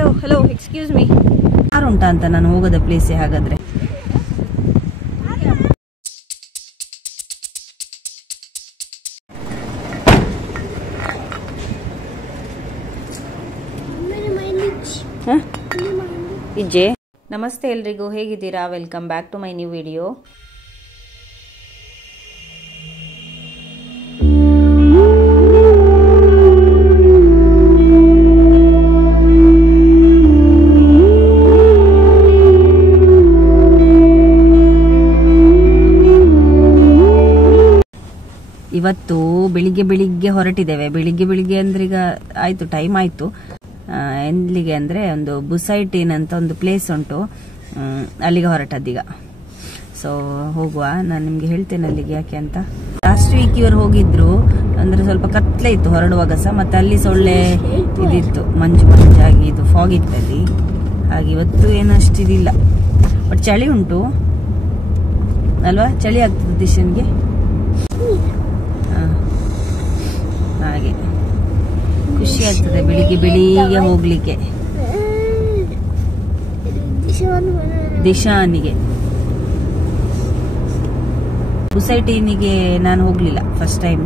Hello excuse me, ಯಾರು ಉಂಟಾ ಅಂತ ನಾನು ಹೋಗೋದ ಪ್ಲೇಸೇ ಹಾಗಾದ್ರೆ. ಇಜ್ಜೆ ನಮಸ್ತೆ ಎಲ್ರಿಗೂ, ಹೇಗಿದ್ದೀರಾ? Welcome back to my new video. ಇವತ್ತು ಬೆಳಿಗ್ಗೆ ಹೊರಟಿದ್ದೇವೆ. ಬೆಳಿಗ್ಗೆ ಅಂದ್ರೆ ಈಗ ಆಯ್ತು, ಟೈಮ್ ಆಯ್ತು. ಎಲ್ಲಿಗೆ ಅಂದ್ರೆ ಒಂದು ಬುಸೈಟೀನ್ ಅಂತ ಒಂದು ಪ್ಲೇಸ್ ಉಂಟು, ಅಲ್ಲಿಗೆ ಹೊರಟದ್ದೀಗ. ಸೊ ಹೋಗುವ, ನಾನು ನಿಮ್ಗೆ ಹೇಳ್ತೇನೆ ಅಲ್ಲಿಗೆ ಯಾಕೆ ಅಂತ. ಲಾಸ್ಟ್ ವೀಕ್ ಇವರು ಹೋಗಿದ್ರು, ಅಂದ್ರೆ ಸ್ವಲ್ಪ ಕತ್ಲೆ ಇತ್ತು ಹೊರಡುವಾಗ ಸಹ, ಮತ್ತೆ ಅಲ್ಲಿ ಸೊಳ್ಳೆ ಇದಿತ್ತು, ಮಂಜಾಗಿ ಇದು ಫಾಗ್ ಇತ್ತು ಅಲ್ಲಿ. ಹಾಗೆ ಇವತ್ತು ಏನಷ್ಟಿದಿಲ್ಲ, ಬಟ್ ಚಳಿ ಉಂಟು ಅಲ್ವಾ? ಚಳಿ ಆಗ್ತದೆ ದಿಶನ್ಗೆ. ಹಾಗೆ ಖುಷಿ ಆಗ್ತದೆ ಬೆಳಿಗ್ಗೆ ಹೋಗ್ಲಿಕ್ಕೆ. ದಿಶಾನಿಗೆ ಬುಸೈಟೀನಿಗೆ ನಾನು ಹೋಗ್ಲಿಲ್ಲ ಫಸ್ಟ್ ಟೈಮ್.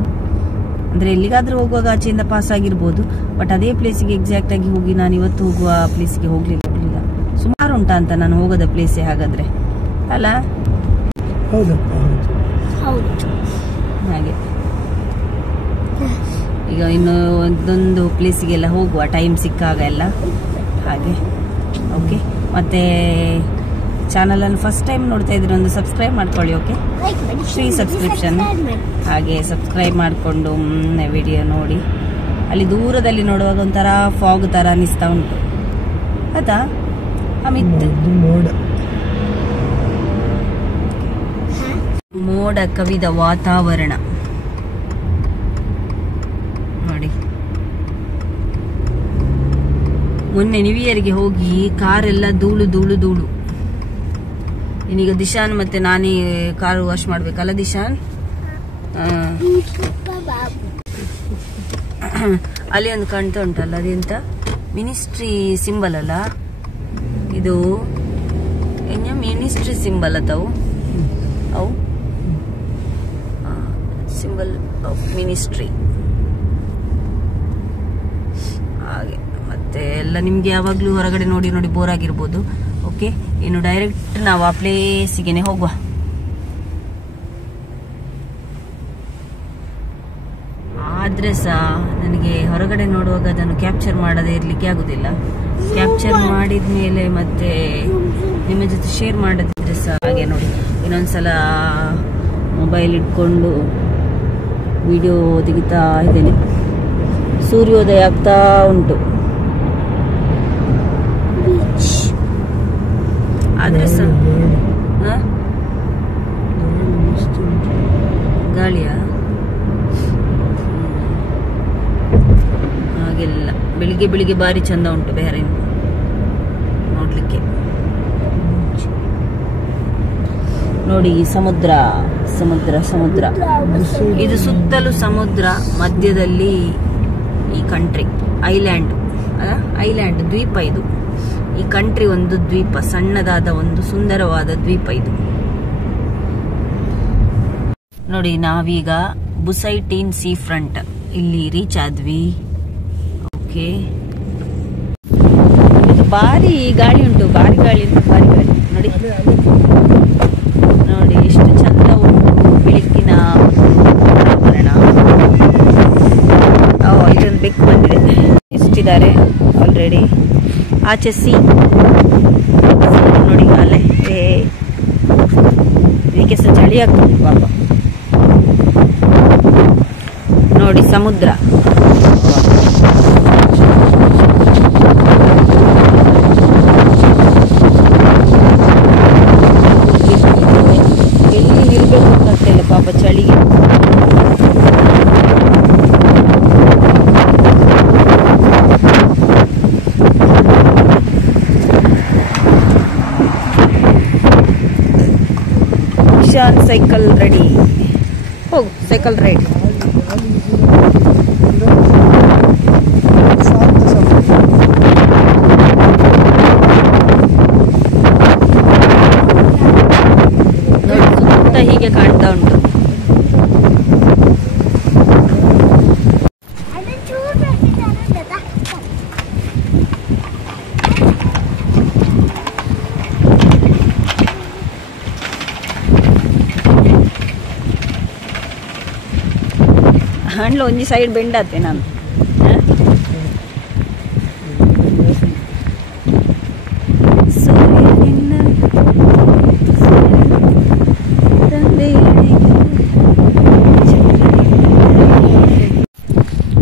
ಅಂದ್ರೆ ಎಲ್ಲಿಗಾದ್ರೂ ಹೋಗುವಾಗ ಆಚೆಯಿಂದ ಪಾಸ್ ಆಗಿರ್ಬೋದು, ಬಟ್ ಅದೇ ಪ್ಲೇಸಿಗೆ ಎಕ್ಸಾಕ್ಟ್ ಆಗಿ ಹೋಗಿ ನಾನು ಇವತ್ತು ಹೋಗುವ ಪ್ಲೇಸಿಗೆ ಹೋಗ್ಲಿಲ್ಲ. ಸುಮಾರು ಉಂಟಾ ಅಂತ ನಾನು ಹೋಗೋದ ಪ್ಲೇಸೇ ಹಾಗಾದ್ರೆ, ಅಲ್ಲ? ಹಾಗೆ ಈಗ ಇನ್ನು ಒಂದೊಂದು ಪ್ಲೇಸಿಗೆಲ್ಲ ಹೋಗುವ ಟೈಮ್ ಸಿಕ್ಕಾಗ ಎಲ್ಲ. ಹಾಗೆ ಓಕೆ. ಮತ್ತೆ ಚಾನಲ್ ಅನ್ನು ಫಸ್ಟ್ ಟೈಮ್ ನೋಡ್ತಾ ಇದ್ರೆ ಒಂದು ಸಬ್ಸ್ಕ್ರೈಬ್ ಮಾಡ್ಕೊಳ್ಳಿ. Okay, free subscription. ಹಾಗೆ ಸಬ್ಸ್ಕ್ರೈಬ್ ಮಾಡಿಕೊಂಡು ವಿಡಿಯೋ ನೋಡಿ. ಅಲ್ಲಿ ದೂರದಲ್ಲಿ ನೋಡುವಾಗ ಒಂಥರ ಫಾಗ್ ತರ ಅನಿಸ್ತಾ ಉಂಟು, ಆಯ್ತಾ ಅಮಿತ್? ಮೋಡ ಕವಿದ ವಾತಾವರಣ ನೋಡಿ. ಮೊನ್ನೆ ನ್ಯೂ ಇಯರ್ಗೆ ಹೋಗಿ ಕಾರೆಲ್ಲ ಧೂಳು. ಇನ್ನೀಗ ದಿಶಾನ್ ಮತ್ತೆ ನಾನೇ ಕಾರು ವಾಶ್ ಮಾಡ್ಬೇಕಲ್ಲ ದಿಶಾನ್? ಅಲ್ಲಿ ಒಂದು ಕಾಣ್ತಾ ಉಂಟಲ್ಲ, ಅದೆಂತ ಮಿನಿಸ್ಟ್ರಿ ಸಿಂಬಲ್ ಅಲ್ಲ ಇದು? ಮಿನಿಸ್ಟ್ರಿ ಸಿಂಬಲ್ ಅವು ಸಿಂಬಲ್ ಆಫ್ ಮಿನಿಸ್ಟ್ರಿ. ಹಾಗೆ ಮತ್ತೆ ಎಲ್ಲ ನಿಮ್ಗೆ ಯಾವಾಗ್ಲೂ ಹೊರಗಡೆ ನೋಡಿ ಬೋರ್ ಆಗಿರ್ಬೋದು. ಓಕೆ, ಇನ್ನು ಡೈರೆಕ್ಟ್ ನಾವು ಆ ಪ್ಲೇಸಿಗೆ ಹೋಗುವ. ಆದ್ರೆ ಸಹ ನನಗೆ ಹೊರಗಡೆ ನೋಡುವಾಗ ಅದನ್ನು ಕ್ಯಾಪ್ಚರ್ ಮಾಡದೇ ಇರ್ಲಿಕ್ಕೆ ಆಗುದಿಲ್ಲ. ಕ್ಯಾಪ್ಚರ್ ಮಾಡಿದ್ಮೇಲೆ ಮತ್ತೆ ನಿಮ್ಮ ಜೊತೆ ಶೇರ್ ಮಾಡದಿದ್ರೆ ಸಹ ಹಾಗೆ ನೋಡಿ, ಇನ್ನೊಂದ್ಸಲ ಮೊಬೈಲ್ ಇಟ್ಕೊಂಡು ವಿಡಿಯೋ ತೆಗಿತಾ ಇದ್ದೇನೆ. ಸೂರ್ಯೋದಯ ಆಗ್ತಾ ಉಂಟು, ಆದ್ರೆ ಸಹ ಗಾಳಿಯ ಹಾಗೆಲ್ಲ ಬೆಳಿಗ್ಗೆ ಬಾರಿ ಚಂದ ಉಂಟು ಬೇರೆ ನೋಡ್ಲಿಕ್ಕೆ. ನೋಡಿ ಸಮುದ್ರ ಇದು ಸುತ್ತಲೂ ಸಮುದ್ರ, ಮಧ್ಯದಲ್ಲಿ ಈ ಕಂಟ್ರಿ ಐಲ್ಯಾಂಡ್ ದ್ವೀಪ. ಇದು ಈ ಕಂಟ್ರಿ ಒಂದು ದ್ವೀಪ, ಸಣ್ಣದಾದ ಒಂದು ಸುಂದರವಾದ ದ್ವೀಪ ಇದು. ನೋಡಿ ನಾವೀಗ ಬುಸೈಟೀನ್ ಸೀ ಫ್ರಂಟ್ ಇಲ್ಲಿ ರೀಚ್ ಆದ್ವಿ. ಓಕೆ, ಇದು ಭಾರಿ ಗಾಳಿ ಉಂಟು, ಭಾರಿ ಗಾಳಿ ನೋಡಿ ಎಷ್ಟು ಚಂದ ಉಂಟು ಬೆಳಕಿನ ವಾತಾವರಣ. ಇದೊಂದು ಬೆಕ್ಕು ಬಂದಿದೆ, ಎಷ್ಟಿದ್ದಾರೆ ಆಲ್ರೆಡಿ. ಆಚೆ ನೋಡಿ ಅಲ್ಲೇ, ಇದಕ್ಕೆ ಸಹ ಚಳಿ ಆಗ್ತದೆ ಪಾಪ. ನೋಡಿ ಸಮುದ್ರ, ಎಲ್ಲಿ ನಿಲ್ಬೇಕು ಗೊತ್ತಾಗ್ತಿಲ್ಲ ಪಾಪ ಚಳಿಗೆ. ಸೈಕಲ್ ರೆಡಿ, ಹೋಗು ಸೈಕಲ್ ರೈಡ್. ಹಂಡ್ಲ ಒಂಜಿ ಸೈಡ್ ಬೆಂಡಾತೆ ನಾನು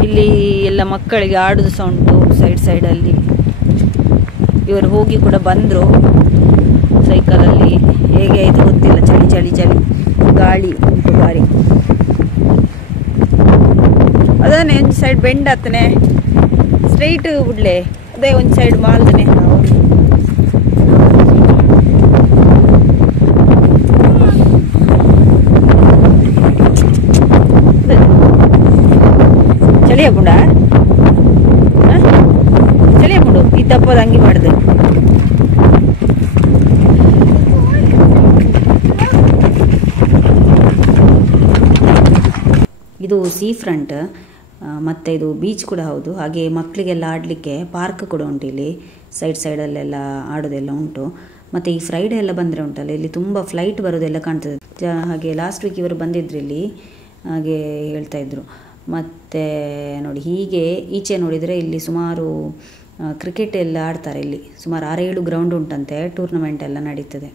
ಇಲ್ಲಿ ಎಲ್ಲ ಮಕ್ಕಳಿಗೆ ಆಡುದು ಸಹ ಉಂಟು ಸೈಡಲ್ಲಿ. ಇವರು ಹೋಗಿ ಕೂಡ ಬಂದರು ಸೈಕಲಲ್ಲಿ. ಹೇಗೆ ಆಯಿತು ಗೊತ್ತಿಲ್ಲ, ಚಳಿ ಚಳಿ ಚಳಿ, ಗಾಳಿ ಉಂಟು ಬಾರಿ. ಅದನ್ನೇ ಒಂದು ಸೈಡ್ ಬೆಂಡ್ ಆತನೆ, ಸ್ಟ್ರೈಟ್ ಬಿಡ್ಲೆ, ಅದೇ ಒಂದು ಸೈಡ್ ಮಾಲ್ದನೆ. ಚಳಿ ಹಾಕೊಂಡ ಚಳಿ ಹಾಕೊಂಡು ಈ ತಪ್ಪದ ಹಂಗೆ ಮಾಡುದು. ಇದು ಸೀ ಫ್ರಂಟ್ ಮತ್ತು ಇದು ಬೀಚ್ ಕೂಡ ಹೌದು. ಹಾಗೆ ಮಕ್ಕಳಿಗೆಲ್ಲ ಆಡಲಿಕ್ಕೆ ಪಾರ್ಕ್ ಕೂಡ ಉಂಟು ಇಲ್ಲಿ. ಸೈಡಲ್ಲೆಲ್ಲ ಆಡೋದೆಲ್ಲ ಉಂಟು. ಮತ್ತು ಈ ಫ್ರೈಡೇ ಎಲ್ಲ ಬಂದರೆ ಉಂಟಲ್ಲ, ಇಲ್ಲಿ ತುಂಬ ಫ್ಲೈಟ್ ಬರೋದೆಲ್ಲ ಕಾಣ್ತದೆ. ಹಾಗೆ ಲಾಸ್ಟ್ ವೀಕ್ ಇವರು ಬಂದಿದ್ರು ಇಲ್ಲಿ, ಹಾಗೆ ಹೇಳ್ತಾಯಿದ್ರು. ಮತ್ತು ನೋಡಿ, ಹೀಗೆ ಈಚೆ ನೋಡಿದರೆ ಇಲ್ಲಿ ಸುಮಾರು ಕ್ರಿಕೆಟ್ ಎಲ್ಲ ಆಡ್ತಾರೆ. ಇಲ್ಲಿ ಸುಮಾರು 6-7 ಗ್ರೌಂಡ್ ಉಂಟಂತೆ, ಟೂರ್ನಮೆಂಟ್ ಎಲ್ಲ ನಡೀತದೆ.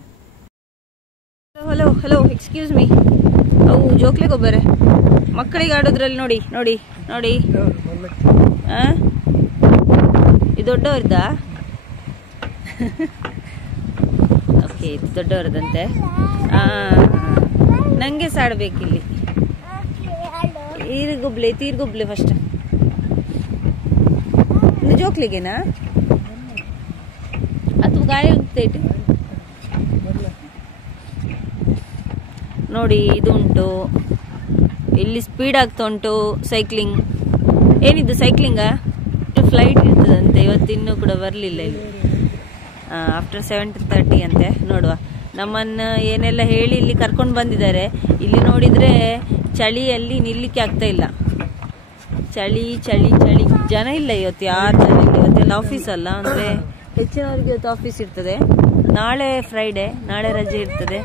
ಹಲೋ ಎಕ್ಸ್ಕ್ಯೂಸ್ ಮೀ, ಅವು ಜೋಕ್ಲೆ ಗೊಬ್ಬರ ಮಕ್ಕಳಿಗೆ ಆಡೋದ್ರಲ್ಲಿ ನೋಡಿ ನೋಡಿ ನೋಡಿ. ಇದು ದೊಡ್ಡವ್ರದ್ದಾ? ಓಕೆ, ಇದು ದೊಡ್ಡವ್ರದಂತೆ. ನನಗೆ ಸಹ ಆಡಬೇಕಿಲ್ಲಿ. ತೀರ್ಗೊಬ್ಲೆ ಫಸ್ಟ್ ಜೋಕ್ಲಿಗೆನಾ ಅಥವಾ ಗಾಳಿ ಹೋಗ್ತೈತೆ ನೋಡಿ. ಇದು ಉಂಟು ಇಲ್ಲಿ, ಸ್ಪೀಡ್ ಆಗ್ತಾ ಉಂಟು ಸೈಕ್ಲಿಂಗ್. ಏನಿದು ಸೈಕ್ಲಿಂಗಾ? ಫ್ಲೈಟ್ ಇರ್ತದಂತೆ, ಇವತ್ತಿನ್ನೂ ಕೂಡ ಬರಲಿಲ್ಲ ಇಲ್ಲಿ. ಆಫ್ಟರ್ 7:30 ಅಂತೆ. ನೋಡುವ, ನಮ್ಮನ್ನು ಏನೆಲ್ಲ ಹೇಳಿ ಇಲ್ಲಿ ಕರ್ಕೊಂಡು ಬಂದಿದ್ದಾರೆ. ಇಲ್ಲಿ ನೋಡಿದರೆ ಚಳಿಯಲ್ಲಿ ನಿಲ್ಲಿಕ್ಕೆ ಆಗ್ತಾ ಇಲ್ಲ. ಚಳಿ ಚಳಿ ಚಳಿ, ಜನ ಇಲ್ಲ ಇವತ್ತು, ಯಾರು ಜನ ಇಲ್ಲ. ಇವತ್ತೆಲ್ಲ ಆಫೀಸ್ ಅಲ್ಲ, ಅಂದರೆ ಹೆಚ್ಚಿನವ್ರಿಗೆ ಇವತ್ತು ಆಫೀಸ್ ಇರ್ತದೆ. ನಾಳೆ ಫ್ರೈಡೇ, ನಾಳೆ ರಜೆ ಇರ್ತದೆ.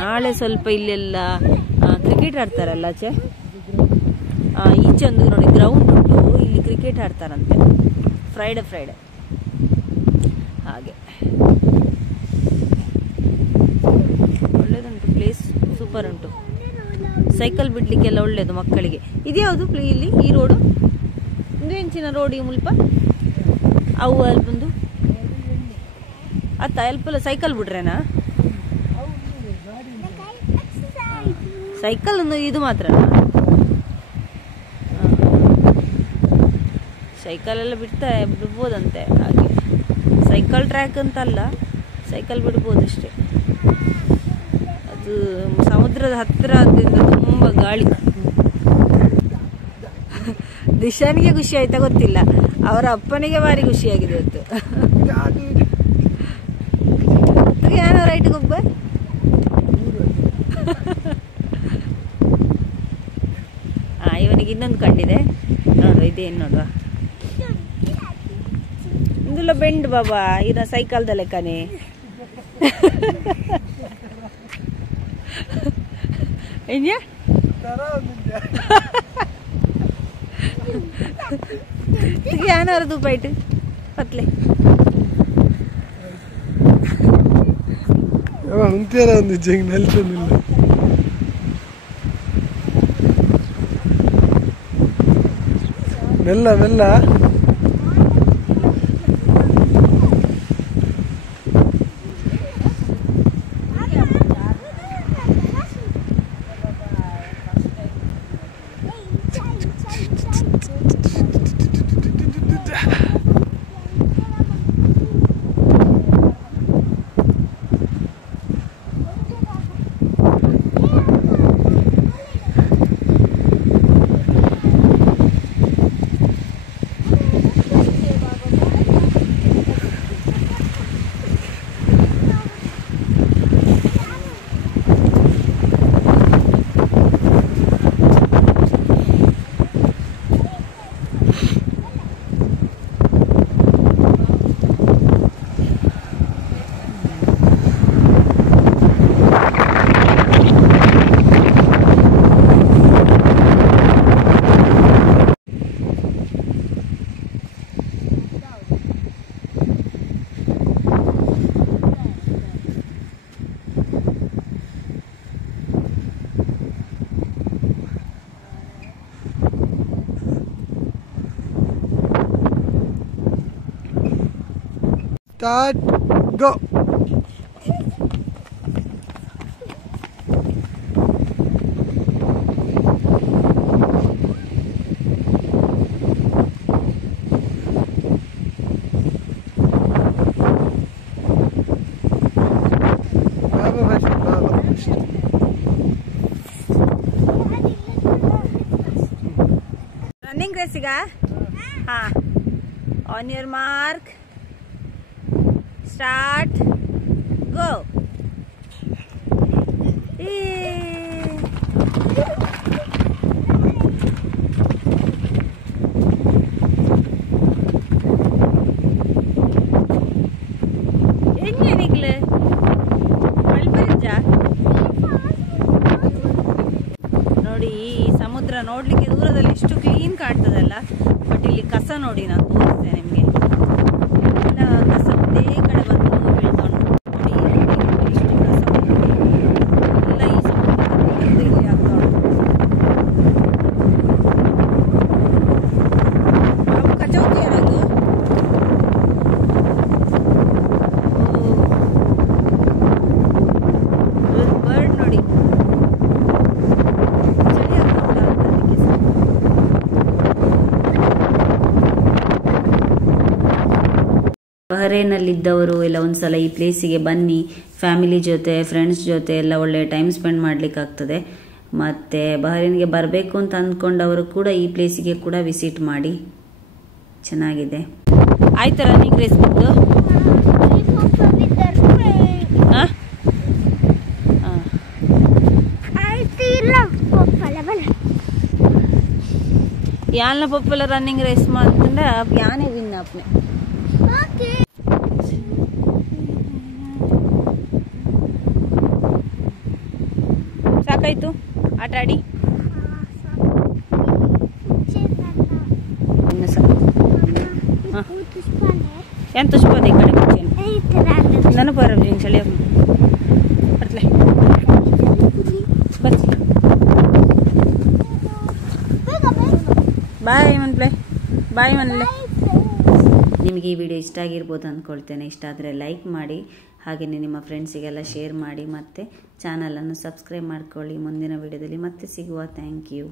ನಾಳೆ ಸ್ವಲ್ಪ ಇಲ್ಲೆಲ್ಲ ಕ್ರಿಕೆಟ್ ಆಡ್ತಾರಲ್ಲ ಆಚೆ. ಈಚೆ ಒಂದು ನೋಡಿ ಗ್ರೌಂಡ್ ಉಂಟು, ಇಲ್ಲಿ ಕ್ರಿಕೆಟ್ ಆಡ್ತಾರಂತೆ ಫ್ರೈಡೇ ಹಾಗೆ. ಒಳ್ಳೇದುಂಟು ಪ್ಲೇಸ್, ಸೂಪರ್ ಉಂಟು. ಸೈಕಲ್ ಬಿಡ್ಲಿಕ್ಕೆಲ್ಲ ಒಳ್ಳೇದು ಮಕ್ಕಳಿಗೆ. ಇದ್ಯಾವುದು ಇಲ್ಲಿ ಈ ರೋಡು? ಒಂದು ಇಂಚಿನ ರೋಡ್ ಈ ಮುಲ್ಪ ಅವು ಅಲ್ಪೊಂದು ಅತ್ತ ಅಲ್ಪಲ್ಲ ಸೈಕಲ್ ಬಿಡ್ರೇನಾ? ಸೈಕಲ್ ಒಂದು ಇದು ಮಾತ್ರ, ಸೈಕಲ್ ಎಲ್ಲ ಬಿಡ್ಬೋದಂತೆ. ಹಾಗೆ ಸೈಕಲ್ ಟ್ರ್ಯಾಕ್ ಅಂತಲ್ಲ, ಸೈಕಲ್ ಬಿಡ್ಬೋದಷ್ಟೇ. ಅದು ಸಮುದ್ರದ ಹತ್ತಿರ ಆದ್ರಿಂದ ತುಂಬ ಗಾಳಿ. ದಿಶಾನಿಗೆ ಖುಷಿ ಆಯ್ತಾ ಗೊತ್ತಿಲ್ಲ, ಅವರ ಅಪ್ಪನಿಗೆ ಭಾರಿ ಖುಷಿಯಾಗಿದೆ ಇವತ್ತು. ಏನೋ ರೈಟ್ ಗೊಬ್ಬ ಇವನಿಗೆ ಇನ್ನೊಂದು ಕಂಡಿದೆ ನೋಡುವ, ಇದೇನು ನೋಡುವ. ಇಂದುಲ್ಲ ಬೆಂಡ್ ಬಾಬಾ, ಇನ್ನ ಸೈಕಲ್ದ ಲೆಕ್ಕನೆ. ಏನಾರದು ಬೈಟ್ ಪತ್ಲೆ ಮೆಲ್ಲ ಮೆಲ್ಲ. ಸ್ಟಾರ್ಟ್ ಗೋ. ರನ್ನಿಂಗ್ ರೇಸಿಗ ಹಾ, ಆನ್ ಯುವರ್ ಮಾರ್ಕ್ ಸ್ಟಾರ್ಟ್ ಗೋ. ಹೆಂಗೇನಿಗ್ಲು ನೋಡಿ, ಈ ಸಮುದ್ರ ನೋಡ್ಲಿಕ್ಕೆ ದೂರದಲ್ಲಿ ಎಷ್ಟು ಕ್ಲೀನ್ ಕಾಣ್ತದಲ್ಲ, ಬಟ್ ಇಲ್ಲಿ ಕಸ ನೋಡಿ, ನಾನು ತೋರಿಸ್ತೇನೆ ನಿಮಗೆ. ಎಲ್ಲ ಕಸ ಒಂದೇ ಕಡೆ ಬಂದು ಬೀಳ್ಕೊಂಡು ನೋಡಿ, ಎಷ್ಟು ಕಸ ಎಲ್ಲ ಈ ಸಮುದ್ರ ಇಲ್ಲಿ ಆಗ್ತಾ ಉಂಟು. ಕಚೌತಿ ಯಾರದು? ಬರ್ಡ್ ನೋಡಿ, ಬಹರೇನಲ್ಲಿದ್ದವರು ಎಲ್ಲ ಒಂದ್ಸಲ ಈ ಪ್ಲೇಸಿಗೆ ಬನ್ನಿ, ಫ್ಯಾಮಿಲಿ ಜೊತೆ ಫ್ರೆಂಡ್ಸ್ ಜೊತೆ ಎಲ್ಲ ಒಳ್ಳೆ ಟೈಮ್ ಸ್ಪೆಂಡ್ ಮಾಡ್ಲಿಕ್ಕಾಗ್ತದೆ. ಮತ್ತು ಬಹರೇನ್ಗೆ ಬರಬೇಕು ಅಂತ ಅಂದ್ಕೊಂಡವರು ಕೂಡ ಈ ಪ್ಲೇಸಿಗೆ ಕೂಡ ವಿಸಿಟ್ ಮಾಡಿ, ಚೆನ್ನಾಗಿದೆ. ಆಯ್ತು ರನ್ನಿಂಗ್ ರೇಸ್ ಬಂದು ಯಾನ ಪಪ್ಪಲ ರನ್ನಿಂಗ್ ರೇಸ್ ಮಾಡ್ಕೊಂಡ ಯಾನೇ ವಿನ್ ಆಪ್ನೆ. ಸಾಕಾಯ್ತು ಆಟ ಆಡಿ. ಎಂತ ತುಷ್ಪದ ಈ ಕಡೆ ನನಗೆ ಬರ ಚಳಿ ಬರ್ತಲೆ ಬಾಯ್ ಮನ್ಪ್ಲೆ ಬಾಯ್ ಮನ್ಲೆ. ನಿಮಗೆ ಈ ವಿಡಿಯೋ ಇಷ್ಟ ಆಗಿರ್ಬೋದು ಅಂದ್ಕೊಳ್ತೇನೆ. ಇಷ್ಟ ಆದರೆ ಲೈಕ್ ಮಾಡಿ, ಹಾಗೆಯೇ ನಿಮ್ಮ ಫ್ರೆಂಡ್ಸಿಗೆಲ್ಲ ಶೇರ್ ಮಾಡಿ, ಮತ್ತು ಚಾನಲನ್ನು ಸಬ್ಸ್ಕ್ರೈಬ್ ಮಾಡ್ಕೊಳ್ಳಿ. ಮುಂದಿನ ವಿಡಿಯೋದಲ್ಲಿ ಮತ್ತೆ ಸಿಗುವ. Thank you.